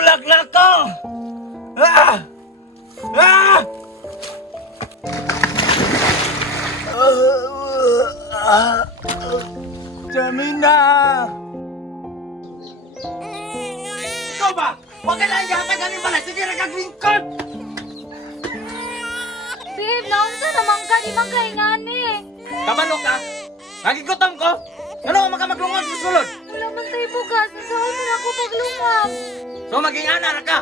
nagtulak na ko! Ah! Ah! Jamina! Ikaw ba? Huwag ka lang ihatagan yung balay. Sige, nagkaglingkod! Babe, naunsa naman ka, di man kaingani. Kabalo ka? Nagigutom ko? Ano ka maglungag sa sulod? Wala man tayo bukas, saan mo na ako paglungag? So maging anar ka?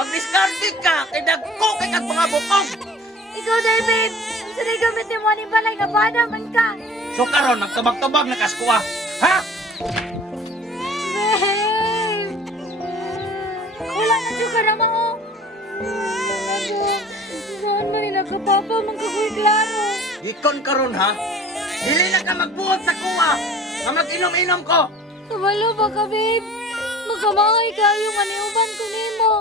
Mag-discarded ka kay dagko kay kag mga bukog! Ikaw dahil babe, unsa na gamit ni mo ni balay nga bada man ka. So karon magtubag-tubag na kaskuha. Ha? Babe! Wala na dyan ka naman oh. Saan man nagkapapa, magkakuy klaro. Gikon karon ha? Dili na ka magbuot sa kuha! Nga mag-inom-inom ko! Kabalo ba ka babe? Magkamahay kayo, maniuban ko nimo.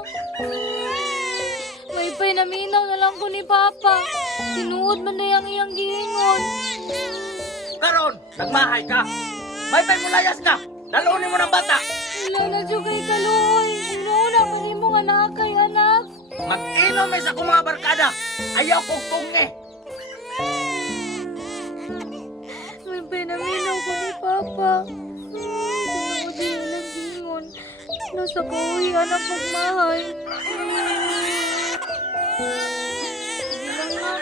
May pinaminaw na lang ko ni Papa. Tinuod man na yung iyang giingon. Karon, nagmahay ka! May pay mulayas ka! Dalunin mo ng bata! Wala na dyan kay Kaloy. Inuuna man ni mong anak kay anak. Mag-inom sa akong mga barkada! Ayaw kong tungi! May pinaminaw ko ni Papa. Tinuod din ang giingon. Nasa kauwian ang pagmahay. Sige lang na.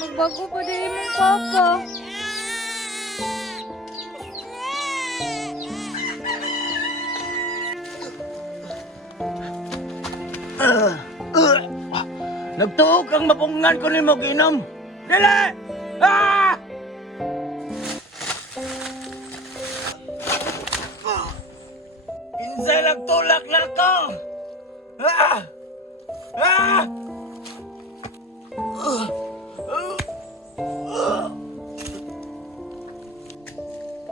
Magbago pa din mong Papa. Nagtuog kang mapungan ko ni mo ginom! Dili! Ah! Kinsay nagtulak na ko! Ah! Ah!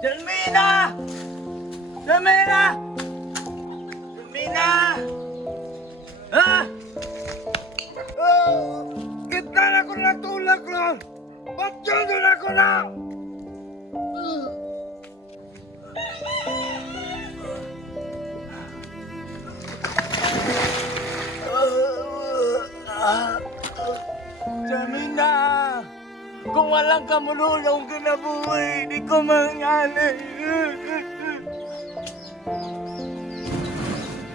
Jalmina! Jalmina! Jalmina! Ah! Kita na ko natulak na! Ba't yun ako na? Jamina! Kung walang kamululong kinabuhi, di ko mangyari.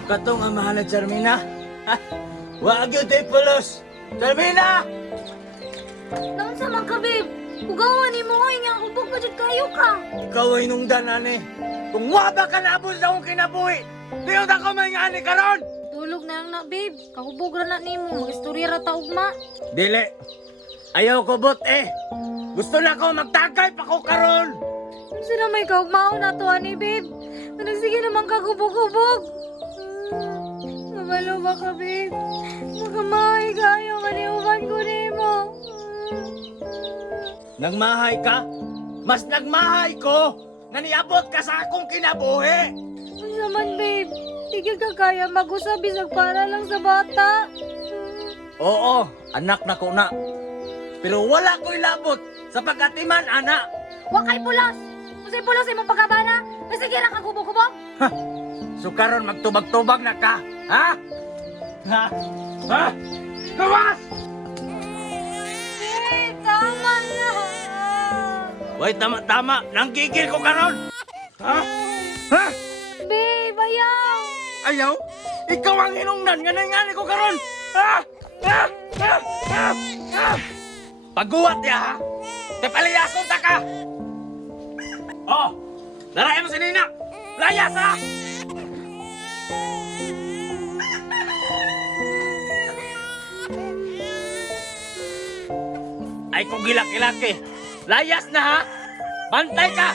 Katong ang mahal na Jarmina. Wag yun tayo pulos! Jarmina! Naunsa man ka, babe? Hugawan ni mo nga, hubog pa dyan kayo ka. Ikaw ay nungdan, ane. Kung waba ka naabos sa akong kinabuhi, di yun ako mangyari karon! Tulog na lang na, babe. Kahubog ra na ni mo. Mag-istorya ra taog ma. Dili. Ayaw ko bot eh. Gusto na ko magtagay pa ko karon. Sino may kaugmao na to, ani, babe? Sige naman ka hubog-hubog. Mamalo ba ka, babe? Magkamahay kayo, kaniuban ko ni mo. Nagmahay ka? Mas nagmahay ko nga niabot ka sa akong kinabuhi. Ano man, babe? Sige ka kaya mag-usap bisag para lang sa bata. Oo, anak na ko na. Pero wala ko ilabot sa pagkatiman, anak. Wa kay pulos! Kasi pulos imong pagkabana, sige lang kang hubog-hubog. So karon magtubag-tubag na ka, ha? Ha? Ha? Gawas! Tama na! Way, tama-tama. Nanggigil ko karon. Ha? Ha? Babe, ayaw! Ayaw? Ikaw ang hinungdan. Ganay-ganay ko karon. Ha? Ha? Ha? Ha? Ha? Paguwat ya, ha? Tepalayason ta ka! Oh! Larayan mo si Nina! Layas, ha? Ay, kung gilaki-laki. Layas na, ha? Bantay ka!